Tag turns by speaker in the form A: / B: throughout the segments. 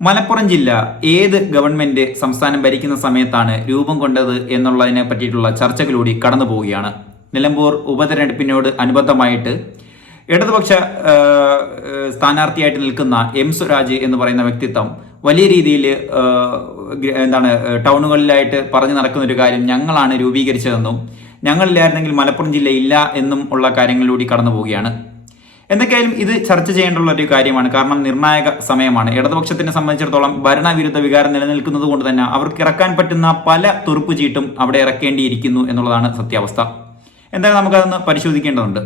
A: മലപ്പുറം ജില്ല ഏത് ഗവൺമെന്റ് സംസ്ഥാനം ഭരിക്കുന്ന സമയത്താണ് രൂപം കൊണ്ടത് എന്നുള്ളതിനെ പറ്റിയിട്ടുള്ള ചർച്ചകളിലൂടെ കടന്നു പോവുകയാണ്. നിലമ്പൂർ ഉപതെരഞ്ഞെടുപ്പിനോട് അനുബന്ധമായിട്ട് ഇടതുപക്ഷ സ്ഥാനാർത്ഥിയായിട്ട് നിൽക്കുന്ന എം സുരാജ് എന്ന് പറയുന്ന വ്യക്തിത്വം വലിയ രീതിയിൽ എന്താണ് ടൗണുകളിലായിട്ട് പറഞ്ഞു നടക്കുന്ന ഒരു കാര്യം ഞങ്ങളാണ് രൂപീകരിച്ചതെന്നും ഞങ്ങളില്ലായിരുന്നെങ്കിൽ മലപ്പുറം ജില്ല ഇല്ല എന്നും ഉള്ള കാര്യങ്ങളിലൂടെ കടന്നു പോവുകയാണ്. എന്തൊക്കെയായാലും ഇത് ചർച്ച ചെയ്യേണ്ടുള്ള ഒരു കാര്യമാണ്. കാരണം നിർണായക സമയമാണ്. ഇടതുപക്ഷത്തിനെ സംബന്ധിച്ചിടത്തോളം ഭരണവിരുദ്ധ വികാരം നിലനിൽക്കുന്നത് കൊണ്ട് തന്നെ അവർക്ക് ഇറക്കാൻ പറ്റുന്ന പല തുറുപ്പ് ചീട്ടും അവിടെ ഇറക്കേണ്ടിയിരിക്കുന്നു എന്നുള്ളതാണ് സത്യാവസ്ഥ. എന്തായാലും നമുക്കതൊന്ന് പരിശോധിക്കേണ്ടതുണ്ട്.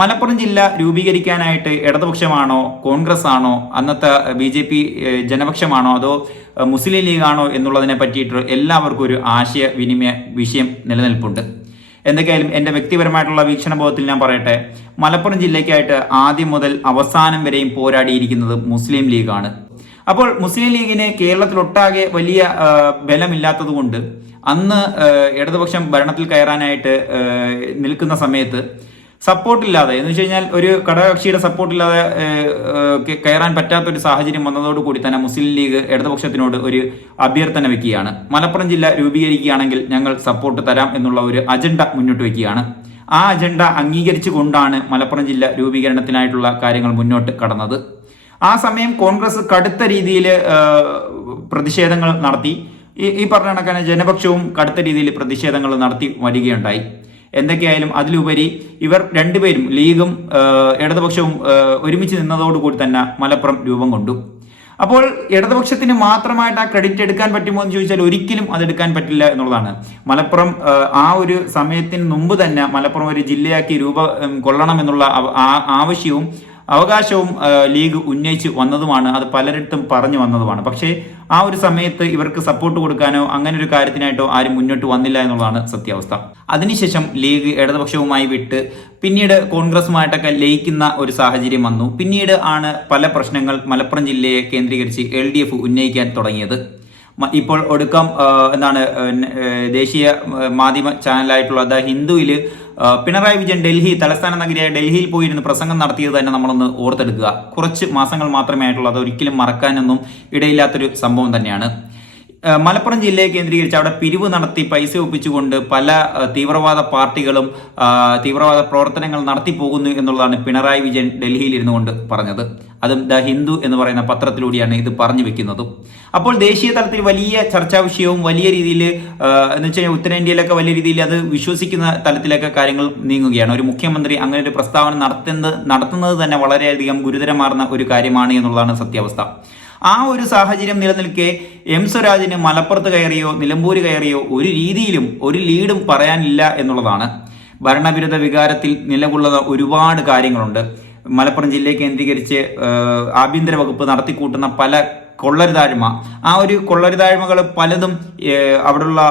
A: മലപ്പുറം ജില്ല രൂപീകരിക്കാനായിട്ട് ഇടതുപക്ഷമാണോ കോൺഗ്രസ് ആണോ അന്നത്തെ ബി ജെ പി ജനപക്ഷമാണോ അതോ മുസ്ലിം ലീഗാണോ എന്നുള്ളതിനെ പറ്റിയിട്ട് എല്ലാവർക്കും ഒരു ആശയവിനിമയ വിഷയം നിലനിൽപ്പുണ്ട്. എന്തൊക്കെയായാലും എന്റെ വ്യക്തിപരമായിട്ടുള്ള വീക്ഷണബോധത്തിൽ ഞാൻ പറയട്ടെ. മലപ്പുറം ജില്ലയ്ക്കായിട്ട് ആദ്യം മുതൽ അവസാനം വരെയും പോരാടിയിരിക്കുന്നത് മുസ്ലിം ലീഗാണ്. അപ്പോൾ മുസ്ലിം ലീഗിന് കേരളത്തിലൊട്ടാകെ വലിയ ബലമില്ലാത്തതുകൊണ്ട് ബലമില്ലാത്തത് കൊണ്ട് അന്ന് ഇടതുപക്ഷം ഭരണത്തിൽ കയറാനായിട്ട് നിൽക്കുന്ന സമയത്ത് സപ്പോർട്ടില്ലാതെ എന്ന് വെച്ച് കഴിഞ്ഞാൽ ഒരു ഘടകകക്ഷിയുടെ സപ്പോർട്ടില്ലാതെ കയറാൻ പറ്റാത്ത ഒരു സാഹചര്യം വന്നതോടുകൂടി തന്നെ മുസ്ലിം ലീഗ് ഇടതുപക്ഷത്തിനോട് ഒരു അഭ്യർത്ഥന വെക്കുകയാണ്. മലപ്പുറം ജില്ല രൂപീകരിക്കുകയാണെങ്കിൽ ഞങ്ങൾ സപ്പോർട്ട് തരാം എന്നുള്ള ഒരു അജണ്ട മുന്നോട്ട് വെക്കുകയാണ്. ആ അജണ്ട അംഗീകരിച്ചു കൊണ്ടാണ് മലപ്പുറം ജില്ല രൂപീകരണത്തിനായിട്ടുള്ള കാര്യങ്ങൾ മുന്നോട്ട് കടന്നത്. ആ സമയം കോൺഗ്രസ് കടുത്ത രീതിയിൽ പ്രതിഷേധങ്ങൾ നടത്തി. ഈ ഈ പറഞ്ഞ കണക്കാണ് ജനപക്ഷവും കടുത്ത രീതിയിൽ പ്രതിഷേധങ്ങൾ നടത്തി വരികയുണ്ടായി. എന്തൊക്കെയായാലും അതിലുപരി ഇവർ രണ്ടുപേരും ലീഗും ഇടതുപക്ഷവും ഒരുമിച്ച് നിന്നതോടുകൂടി തന്നെ മലപ്പുറം രൂപം കൊണ്ടു. അപ്പോൾ ഇടതുപക്ഷത്തിന് മാത്രമായിട്ട് ആ ക്രെഡിറ്റ് എടുക്കാൻ പറ്റുമോ എന്ന് ചോദിച്ചാൽ ഒരിക്കലും അത് എടുക്കാൻ പറ്റില്ല എന്നുള്ളതാണ്. മലപ്പുറം ആ ഒരു സമയത്തിന് മുമ്പ് തന്നെ മലപ്പുറം ഒരു ജില്ലയാക്കി രൂപ കൊള്ളണം എന്നുള്ള ആവശ്യവും അവകാശവും ലീഗ് ഉന്നയിച്ച് വന്നതുമാണ്. അത് പലരിടത്തും പറഞ്ഞു വന്നതുമാണ്. പക്ഷേ ആ ഒരു സമയത്ത് ഇവർക്ക് സപ്പോർട്ട് കൊടുക്കാനോ അങ്ങനെ ഒരു കാര്യത്തിനായിട്ടോ ആരും മുന്നോട്ട് വന്നില്ല എന്നുള്ളതാണ് സത്യാവസ്ഥ. അതിനുശേഷം ലീഗ് ഇടതുപക്ഷവുമായി വിട്ട് പിന്നീട് കോൺഗ്രസുമായിട്ടൊക്കെ ലയിക്കുന്ന ഒരു സാഹചര്യം വന്നു. പിന്നീട് ആണ് പല പ്രശ്നങ്ങൾ മലപ്പുറം ജില്ലയെ കേന്ദ്രീകരിച്ച് എൽ ഡി എഫ് ഉന്നയിക്കാൻ തുടങ്ങിയത്. ഇപ്പോൾ ഒടുക്കം എന്താണ് ദേശീയ മാധ്യമ ചാനലായിട്ടുള്ള ദ ഹിന്ദുവിൽ പിണറായി വിജയൻ ഡൽഹി തലസ്ഥാന നഗരിയായ ഡൽഹിയിൽ പോയിരുന്ന് പ്രസംഗം നടത്തിയത് തന്നെ നമ്മളൊന്ന് ഓർത്തെടുക്കുക. കുറച്ച് മാസങ്ങൾ മാത്രമേ ആയിട്ടുള്ളൂ അത് ഒരിക്കലും മറക്കാനൊന്നും ഇടയില്ലാത്തൊരു സംഭവം തന്നെയാണ്. മലപ്പുറം ജില്ലയെ കേന്ദ്രീകരിച്ച് അവിടെ പിരിവ് നടത്തി പൈസ ഒപ്പിച്ചുകൊണ്ട് പല തീവ്രവാദ പാർട്ടികളും തീവ്രവാദ പ്രവർത്തനങ്ങൾ നടത്തി പോകുന്നു എന്നുള്ളതാണ് പിണറായി വിജയൻ ഡൽഹിയിൽ ഇരുന്നു കൊണ്ട് പറഞ്ഞത്. അതും ദ ഹിന്ദു എന്ന് പറയുന്ന പത്രത്തിലൂടെയാണ് ഇത് പറഞ്ഞു വെക്കുന്നതും. അപ്പോൾ ദേശീയ തലത്തിൽ വലിയ ചർച്ചാ വിഷയവും വലിയ രീതിയിൽ എന്ന് വെച്ച് ഉത്തരേന്ത്യയിലൊക്കെ വലിയ രീതിയിൽ അത് വിശ്വസിക്കുന്ന തലത്തിലൊക്കെ കാര്യങ്ങൾ നീങ്ങുകയാണ്. ഒരു മുഖ്യമന്ത്രി അങ്ങനെ ഒരു പ്രസ്താവന നടത്തുന്നത് നടത്തുന്നത് തന്നെ വളരെയധികം ഗുരുതരമാർന്ന ഒരു കാര്യമാണ് എന്നുള്ളതാണ് സത്യാവസ്ഥ. ആ ഒരു സാഹചര്യം നിലനിൽക്കെ എം സ്വരാജിന് മലപ്പുറത്ത് കയറിയോ നിലമ്പൂര് കയറിയോ ഒരു രീതിയിലും ഒരു ലീഡും പറയാനില്ല എന്നുള്ളതാണ്. ഭരണവിരുദ്ധ വികാരത്തിൽ നിലകൊള്ളുന്ന ഒരുപാട് കാര്യങ്ങളുണ്ട്. മലപ്പുറം ജില്ലയെ കേന്ദ്രീകരിച്ച് ആഭ്യന്തര വകുപ്പ് നടത്തിക്കൂട്ടുന്ന പല കൊള്ളരുതാഴ്മ ആ ഒരു കൊള്ളരുതാഴ്മകൾ പലതും അവിടെയുള്ള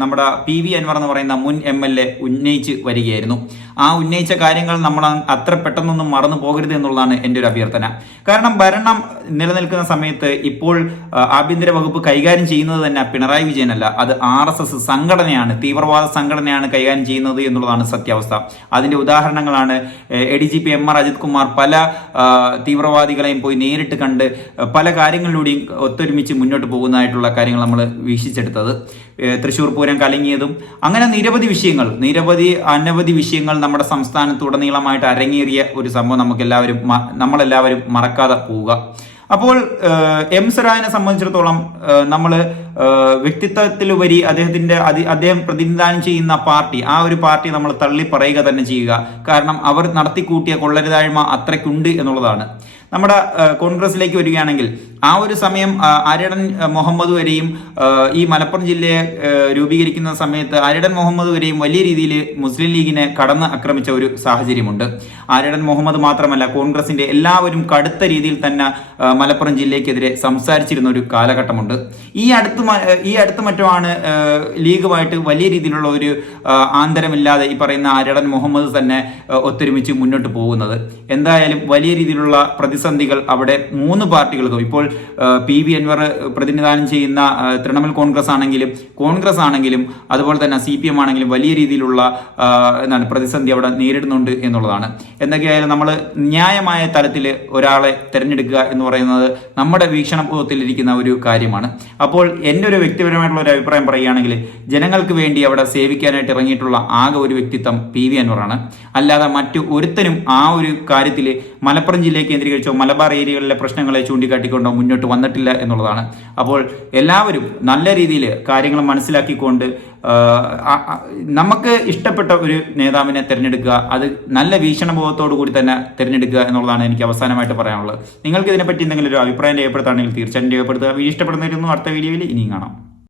A: നമ്മുടെ പി വി അൻവർ എന്ന് പറയുന്ന മുൻ എം എൽ എ ഉന്നയിച്ച് വരികയായിരുന്നു. ആ ഉന്നയിച്ച കാര്യങ്ങൾ നമ്മൾ അത്ര പെട്ടെന്നൊന്നും മറന്നു പോകരുത് എന്നുള്ളതാണ് എന്റെ ഒരു അഭ്യർത്ഥന. കാരണം ഭരണം നിലനിൽക്കുന്ന സമയത്ത് ഇപ്പോൾ ആഭ്യന്തര വകുപ്പ് കൈകാര്യം ചെയ്യുന്നത് തന്നെ പിണറായി വിജയനല്ല. അത് ആർ എസ് എസ് സംഘടനയാണ് തീവ്രവാദ സംഘടനയാണ് കൈകാര്യം ചെയ്യുന്നത് എന്നുള്ളതാണ് സത്യാവസ്ഥ. അതിന്റെ ഉദാഹരണങ്ങളാണ് A D G P M R Ajith Kumar പല തീവ്രവാദികളെയും പോയി നേരിട്ട് കണ്ട് പല കാര്യങ്ങളിലൂടെയും ഒത്തൊരുമിച്ച് മുന്നോട്ട് പോകുന്നതായിട്ടുള്ള കാര്യങ്ങൾ നമ്മൾ വീക്ഷിച്ചെടുത്തത്. തൃശ്ശൂർ പൂരം കലങ്ങിയതും അങ്ങനെ നിരവധി വിഷയങ്ങൾ നിരവധി അനവധി വിഷയങ്ങൾ നമ്മുടെ സംസ്ഥാനത്തുടനീളമായിട്ട് അരങ്ങേറിയ ഒരു സംഭവം നമുക്ക് എല്ലാവരും നമ്മളെല്ലാവരും മറക്കാതെ പോവുക. അപ്പോൾ എം സ്വരാജിനെ സംബന്ധിച്ചിടത്തോളം നമ്മൾ വ്യക്തിത്വത്തിലുപരി അദ്ദേഹത്തിന്റെ അദ്ദേഹം പ്രതിനിധാനം ചെയ്യുന്ന പാർട്ടി ആ ഒരു പാർട്ടി നമ്മൾ തള്ളി പറയുക തന്നെ ചെയ്യുക. കാരണം അവർ നടത്തിക്കൂട്ടിയ കൊള്ളരുതായ്മ അത്രയ്ക്കുണ്ട് എന്നുള്ളതാണ്. നമ്മുടെ കോൺഗ്രസിലേക്ക് വരികയാണെങ്കിൽ ആ ഒരു സമയം ആര്യടൻ മുഹമ്മദ് വരെയും ഈ മലപ്പുറം ജില്ലയെ രൂപീകരിക്കുന്ന സമയത്ത് ആര്യടൻ മുഹമ്മദ് വരെയും വലിയ രീതിയിൽ മുസ്ലിം ലീഗിനെ കടന്ന് ആക്രമിച്ച ഒരു സാഹചര്യമുണ്ട്. ആര്യടൻ മുഹമ്മദ് മാത്രമല്ല കോൺഗ്രസിന്റെ എല്ലാവരും കടുത്ത രീതിയിൽ തന്നെ മലപ്പുറം ജില്ലയ്ക്കെതിരെ സംസാരിച്ചിരുന്ന ഒരു കാലഘട്ടമുണ്ട്. ഈ അടുത്ത് ഈ അടുത്ത് മറ്റുമാണ് ലീഗുമായിട്ട് വലിയ രീതിയിലുള്ള ഒരു ആന്തരമില്ലാതെ ഈ പറയുന്ന ആര്യടൻ മുഹമ്മദ് തന്നെ ഒത്തൊരുമിച്ച് മുന്നോട്ട് പോകുന്നത്. എന്തായാലും വലിയ രീതിയിലുള്ള പ്രതിസന്ധി പ്രതിസന്ധികൾ അവിടെ മൂന്ന് പാർട്ടികൾക്കും ഇപ്പോൾ പി വി അൻവർ പ്രതിനിധാനം ചെയ്യുന്ന തൃണമൂൽ കോൺഗ്രസ് ആണെങ്കിലും കോൺഗ്രസ് ആണെങ്കിലും അതുപോലെ തന്നെ സി പി എം ആണെങ്കിലും വലിയ രീതിയിലുള്ള എന്താണ് പ്രതിസന്ധി അവിടെ നേരിടുന്നുണ്ട് എന്നുള്ളതാണ്. എന്തൊക്കെയായാലും നമ്മൾ ന്യായമായ തലത്തിൽ ഒരാളെ തിരഞ്ഞെടുക്കുക എന്ന് പറയുന്നത് നമ്മുടെ വീക്ഷണബോധത്തിലിരിക്കുന്ന ഒരു കാര്യമാണ്. അപ്പോൾ എന്റെ ഒരു വ്യക്തിപരമായിട്ടുള്ള ഒരു അഭിപ്രായം പറയുകയാണെങ്കിൽ ജനങ്ങൾക്ക് വേണ്ടി അവിടെ സേവിക്കാനായിട്ട് ഇറങ്ങിയിട്ടുള്ള ആകെ ഒരു വ്യക്തിത്വം പി വി അൻവറാണ് അല്ലാതെ മറ്റു ഒരുത്തനും ആ ഒരു കാര്യത്തിൽ മലപ്പുറം ജില്ലയെ കേന്ദ്രീകരിച്ചോ മലബാർ ഏരിയകളിലെ പ്രശ്നങ്ങളെ ചൂണ്ടിക്കാട്ടിക്കൊണ്ടോ മുന്നോട്ട് വന്നിട്ടില്ല എന്നുള്ളതാണ്. അപ്പോൾ എല്ലാവരും നല്ല രീതിയിൽ കാര്യങ്ങൾ മനസ്സിലാക്കിക്കൊണ്ട് നമുക്ക് ഇഷ്ടപ്പെട്ട ഒരു നേതാവിനെ തിരഞ്ഞെടുക്കുക അത് നല്ല വീക്ഷണബോധത്തോടു കൂടി തന്നെ തിരഞ്ഞെടുക്കുക എന്നുള്ളതാണ് എനിക്ക് അവസാനമായിട്ട് പറയാനുള്ളത്. നിങ്ങൾക്ക് ഇതിനെപ്പറ്റി എന്തെങ്കിലും ഒരു അഭിപ്രായം രേഖപ്പെടുത്തുകയാണെങ്കിൽ തീർച്ചയായും രേഖപ്പെടുത്തുക. വീഡിയോ ഇഷ്ടപ്പെടുന്നവരൊന്നും അടുത്ത വീഡിയോയിൽ ഇനിയും കാണാം.